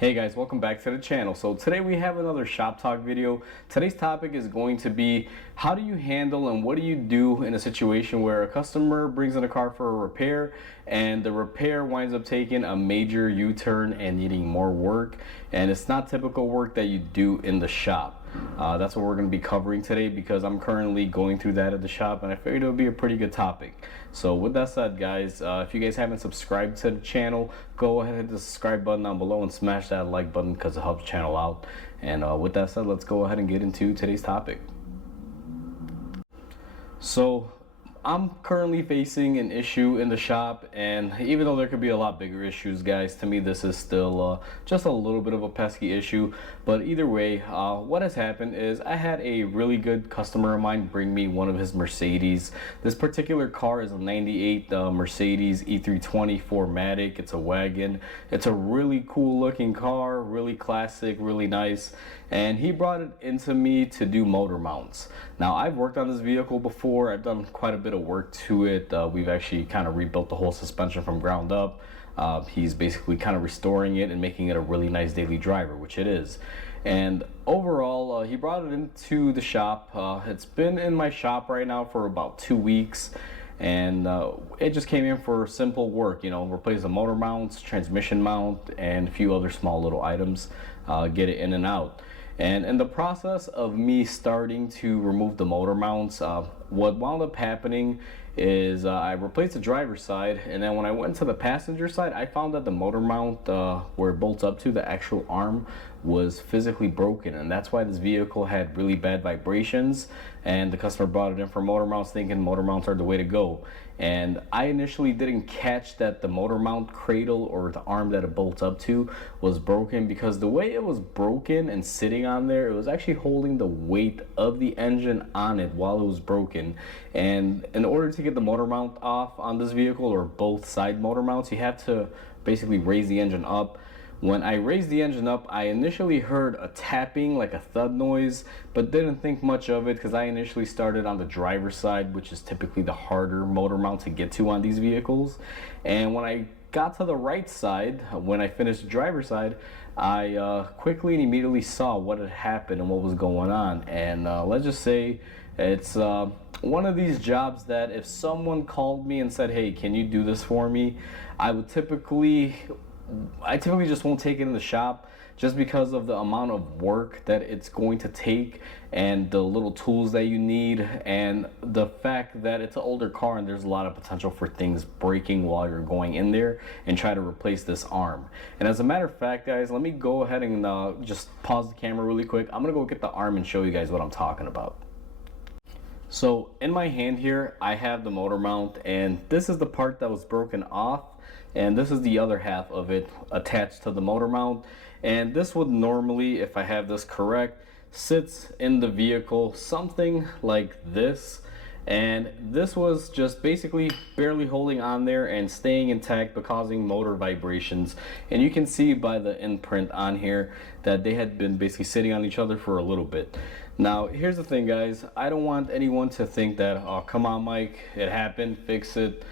Hey guys, welcome back to the channel. So today we have another shop talk video. Today's topic is going to be how do you handle and what do you do in a situation where a customer brings in a car for a repair and the repair winds up taking a major U-turn and needing more work, and it's not typical work that you do in the shop. That's what we're going to be covering today because I'm currently going through that at the shop and I figured it would be a pretty good topic. So with that said, guys, if you guys haven't subscribed to the channel, go ahead and hit the subscribe button down below and smash that like button because it helps the channel out. And with that said, let's go ahead and get into today's topic. So I'm currently facing an issue in the shop, and even though there could be a lot bigger issues, guys, to me this is still just a little bit of a pesky issue. But either way, what has happened is I had a really good customer of mine bring me one of his Mercedes. This particular car is a 98 Mercedes E320 4MATIC. It's a wagon. It's a really cool looking car, really classic, really nice, and he brought it into me to do motor mounts. Now, I've worked on this vehicle before. I've done quite a bit of work to it. We've actually kind of rebuilt the whole suspension from ground up. He's basically kind of restoring it and making it a really nice daily driver, which it is. And overall, he brought it into the shop. It's been in my shop right now for about 2 weeks, and it just came in for simple work, you know, replace the motor mounts, transmission mount, and a few other small little items, get it in and out. And in the process of me starting to remove the motor mounts, what wound up happening is I replaced the driver's side, and then when I went to the passenger side, I found that the motor mount where it bolts up to, the actual arm, was physically broken, and that's why this vehicle had really bad vibrations. And the customer brought it in for motor mounts thinking motor mounts are the way to go. And I initially didn't catch that the motor mount cradle, or the arm that it bolts up to, was broken, because the way it was broken and sitting on there, it was actually holding the weight of the engine on it while it was broken. And in order to get the motor mount off on this vehicle, or both side motor mounts, you have to basically raise the engine up. When I raised the engine up, I initially heard a tapping, like a thud noise, but didn't think much of it because I initially started on the driver's side, which is typically the harder motor mount to get to on these vehicles. And when I got to the right side, when I finished the driver's side, I quickly and immediately saw what had happened and what was going on. And let's just say it's one of these jobs that if someone called me and said, hey, can you do this for me, I typically just won't take it in the shop, just because of the amount of work that it's going to take and the little tools that you need, and the fact that it's an older car and there's a lot of potential for things breaking while you're going in there and try to replace this arm. And as a matter of fact, guys, let me go ahead and just pause the camera really quick. I'm gonna go get the arm and show you guys what I'm talking about. So in my hand here, I have the motor mount, and this is the part that was broken off, and this is the other half of it attached to the motor mount. And this would normally, if I have this correct, sits in the vehicle something like this, and this was just basically barely holding on there and staying intact but causing motor vibrations. And you can see by the imprint on here that they had been basically sitting on each other for a little bit. Now here's the thing, guys, I don't want anyone to think that, oh, come on Mike, it happened, fix it,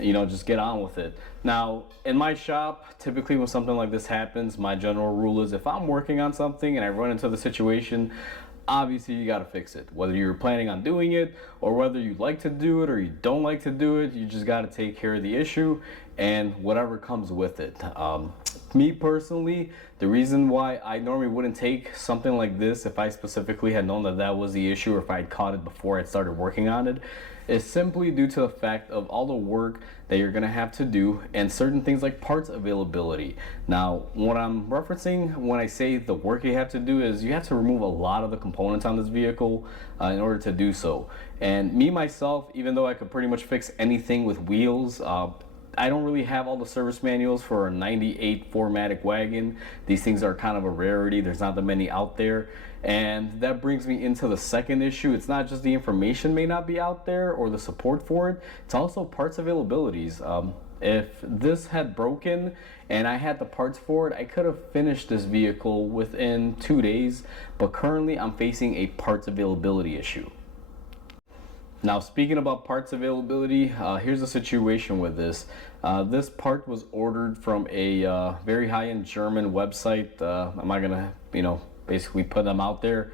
you know, just get on with it. Now in my shop, typically when something like this happens, my general rule is if I'm working on something and I run into the situation, obviously you got to fix it. Whether you're planning on doing it or whether you like to do it or you don't like to do it, you just got to take care of the issue and whatever comes with it. Me personally, the reason why I normally wouldn't take something like this if I specifically had known that that was the issue, or if I had caught it before I started working on it, is simply due to the fact of all the work that you're gonna have to do and certain things like parts availability. Now, what I'm referencing when I say the work you have to do is you have to remove a lot of the components on this vehicle in order to do so. And me myself, even though I could pretty much fix anything with wheels, I don't really have all the service manuals for a 98 4MATIC wagon. These things are kind of a rarity. There's not that many out there. And that brings me into the second issue. It's not just the information may not be out there or the support for it, it's also parts availabilities. If this had broken and I had the parts for it, I could have finished this vehicle within 2 days, but currently I'm facing a parts availability issue. Now, speaking about parts availability, here's the situation with this. This part was ordered from a very high-end German website. I'm not gonna, basically put them out there,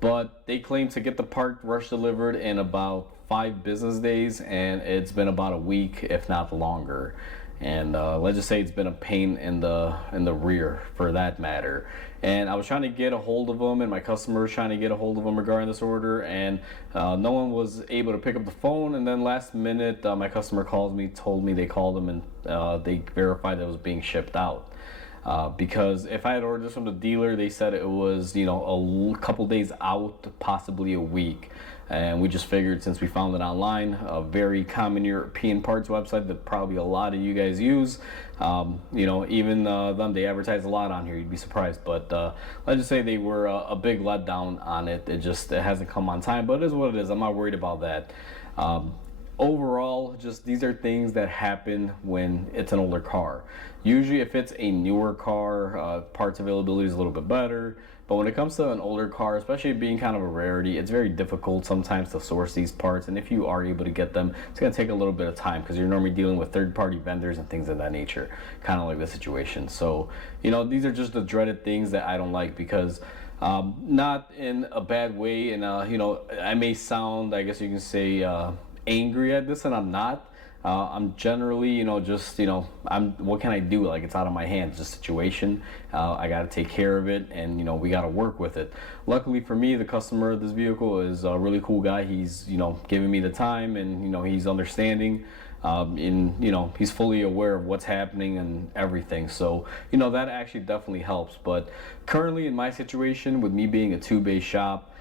but they claim to get the part rush delivered in about 5 business days, and it's been about a week, if not longer. And let's just say it's been a pain in the rear for that matter. And I was trying to get a hold of them, and my customer was trying to get a hold of them regarding this order, and no one was able to pick up the phone. And then last minute, my customer calls me, told me they called them, and they verified that it was being shipped out. Because if I had ordered this from the dealer, they said it was, a couple days out, possibly a week. And we just figured, since we found it online, a very common European parts website that probably a lot of you guys use, even them, they advertise a lot on here, you'd be surprised. But let's just say they were a big letdown on it. It hasn't come on time, but it is what it is. I'm not worried about that. Overall, just these are things that happen when it's an older car. Usually if it's a newer car, parts availability is a little bit better, but when it comes to an older car, especially being kind of a rarity, it's very difficult sometimes to source these parts, and if you are able to get them, it's going to take a little bit of time because you're normally dealing with third-party vendors and things of that nature, kind of like this situation. So these are just the dreaded things that I don't like, because not in a bad way, and I may sound, I guess you can say, angry at this, and I'm not. I'm generally, what can I do? Like, it's out of my hands, the situation. I got to take care of it, and we got to work with it. Luckily for me, the customer of this vehicle is a really cool guy. He's giving me the time, and he's understanding. He's fully aware of what's happening and everything. So that actually definitely helps. But currently in my situation, with me being a two-bay shop,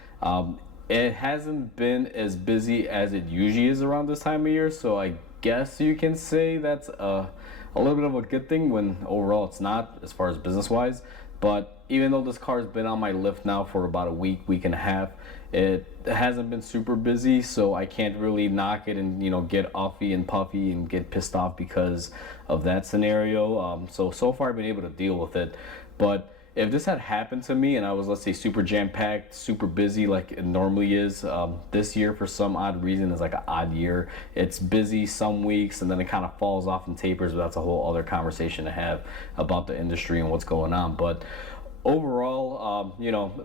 it hasn't been as busy as it usually is around this time of year, so I guess you can say that's a little bit of a good thing, when overall it's not, as far as business wise. But even though this car's been on my lift now for about a week and a half, it hasn't been super busy, so I can't really knock it and get huffy and puffy and get pissed off because of that scenario. So far I've been able to deal with it. But if this had happened to me and I was, let's say, super jam-packed, super busy like it normally is, this year for some odd reason is like an odd year. It's busy some weeks and then it kind of falls off and tapers, but that's a whole other conversation to have about the industry and what's going on. But overall,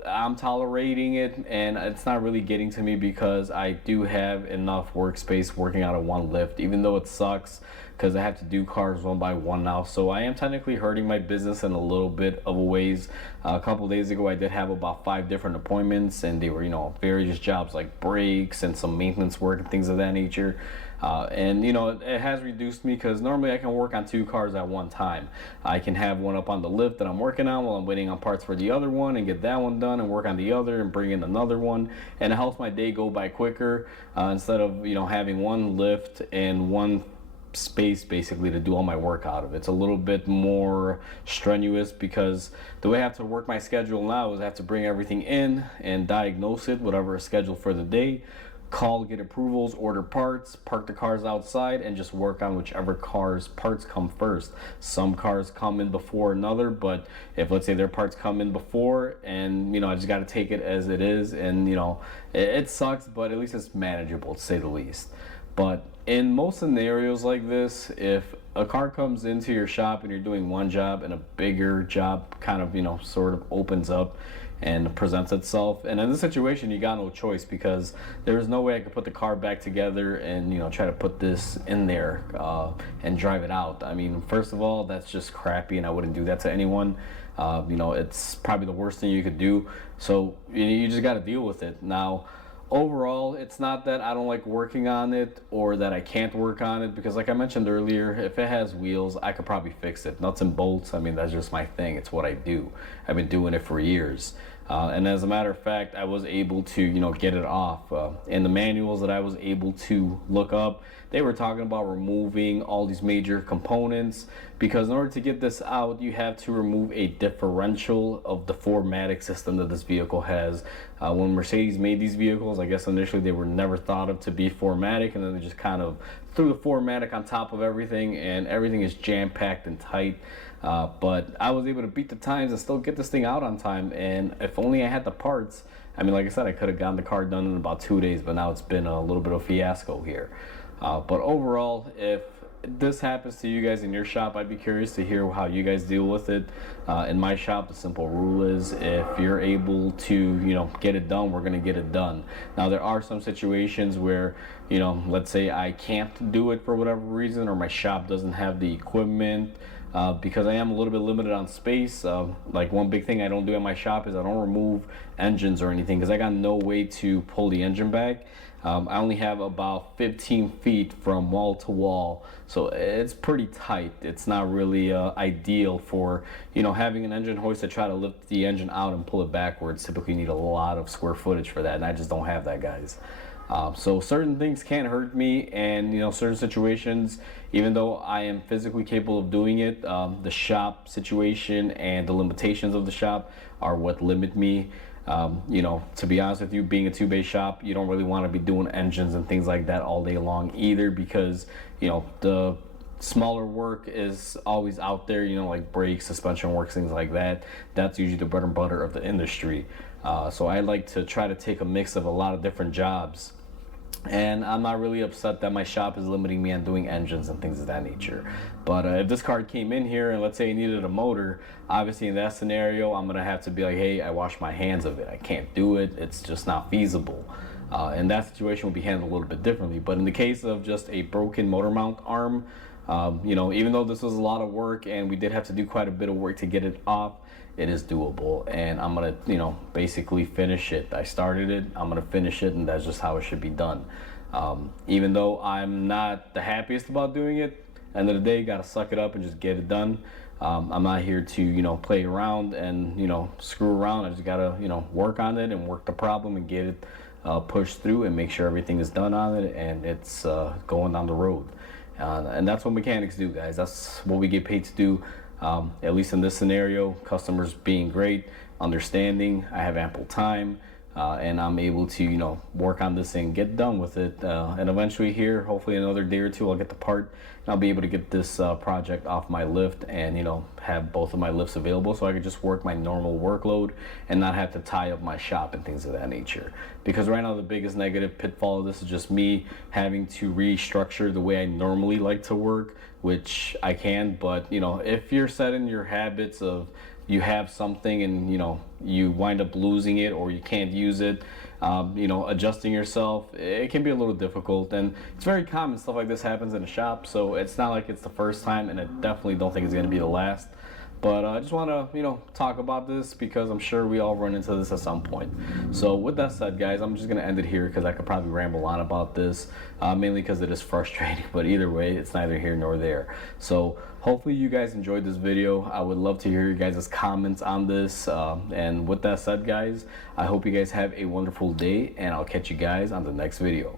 I'm tolerating it, and it's not really getting to me because I do have enough workspace working out of one lift, even though it sucks because I have to do cars one by one now. So I am technically hurting my business in a little bit of a ways. A couple days ago, I did have about 5 different appointments, and they were, various jobs like brakes and some maintenance work and things of that nature. It has reduced me because normally I can work on 2 cars at one time. I can have one up on the lift that I'm working on while I'm waiting on parts for the other one, and get that one done and work on the other and bring in another one. And it helps my day go by quicker, instead of having one lift and one space basically to do all my work out of. It's a little bit more strenuous because the way I have to work my schedule now is I have to bring everything in and diagnose it, whatever is scheduled for the day, call, get approvals, order parts, park the cars outside, and just work on whichever car's parts come first. Some cars come in before another, but if, let's say, their parts come in before, and I just got to take it as it is, and it sucks, but at least it's manageable, to say the least. But in most scenarios like this, if a car comes into your shop and you're doing one job and a bigger job kind of sort of opens up and presents itself, and in this situation you got no choice, because there is no way I could put the car back together and try to put this in there and drive it out. I mean, first of all, that's just crappy, and I wouldn't do that to anyone. It's probably the worst thing you could do, so you just got to deal with it. Now overall, it's not that I don't like working on it or that I can't work on it, because like I mentioned earlier, if it has wheels, I could probably fix it. Nuts and bolts, I mean, that's just my thing. It's what I do. I've been doing it for years. And as a matter of fact, I was able to, get it off. In the manuals that I was able to look up, they were talking about removing all these major components, because in order to get this out, you have to remove a differential of the 4MATIC system that this vehicle has. When Mercedes made these vehicles, I guess initially they were never thought of to be 4MATIC, and then they just kind of threw the 4MATIC on top of everything, and everything is jam-packed and tight. But I was able to beat the times and still get this thing out on time, and if only I had the parts, I mean, like I said, I could have gotten the car done in about 2 days, but now it's been a little bit of a fiasco here. But overall, if this happens to you guys in your shop, I'd be curious to hear how you guys deal with it. In my shop, the simple rule is if you're able to, get it done, we're going to get it done. Now, there are some situations where, let's say I can't do it for whatever reason, or my shop doesn't have the equipment, because I am a little bit limited on space. Like one big thing I don't do in my shop is I don't remove engines or anything, because I got no way to pull the engine back. I only have about 15 feet from wall to wall, so it's pretty tight. It's not really ideal for having an engine hoist to try to lift the engine out and pull it backwards. Typically, you need a lot of square footage for that, and I just don't have that, guys. So certain things can hurt me, and certain situations, even though I am physically capable of doing it, the shop situation and the limitations of the shop are what limit me. To be honest with you, being a two-bay shop, you don't really want to be doing engines and things like that all day long either, because the smaller work is always out there, like brakes, suspension works, things like that. That's usually the bread and butter of the industry. So I like to try to take a mix of a lot of different jobs. And I'm not really upset that my shop is limiting me on doing engines and things of that nature. But if this card came in here and let's say I needed a motor, obviously in that scenario, I'm gonna have to be like, hey, I wash my hands of it. I can't do it. It's just not feasible. And that situation will be handled a little bit differently. But in the case of just a broken motor mount arm, even though this was a lot of work and we did have to do quite a bit of work to get it off, it is doable, and I'm gonna basically finish it. I started it, I'm gonna finish it, and that's just how it should be done. Even though I'm not the happiest about doing it, end of the day, gotta suck it up and just get it done. I'm not here to play around and screw around. I just gotta work on it and work the problem and get it pushed through and make sure everything is done on it and it's going down the road. And that's what mechanics do, guys. That's what we get paid to do. At least in this scenario, customers being great, understanding, I have ample time, and I'm able to work on this and get done with it, and eventually here, hopefully in another day or two, I'll get the part and I'll be able to get this project off my lift and have both of my lifts available, so I can just work my normal workload and not have to tie up my shop and things of that nature. Because right now the biggest negative pitfall of this is just me having to restructure the way I normally like to work, which I can, but if you're set in your habits of you have something and you wind up losing it or you can't use it, adjusting yourself, it can be a little difficult, and it's very common stuff like this happens in a shop, so it's not like it's the first time, and I definitely don't think it's going to be the last. But I just want to, talk about this because I'm sure we all run into this at some point. So with that said, guys, I'm just going to end it here because I could probably ramble on about this, mainly because it is frustrating. But either way, it's neither here nor there. So hopefully you guys enjoyed this video. I would love to hear your guys' comments on this. And with that said, guys, I hope you guys have a wonderful day, and I'll catch you guys on the next video.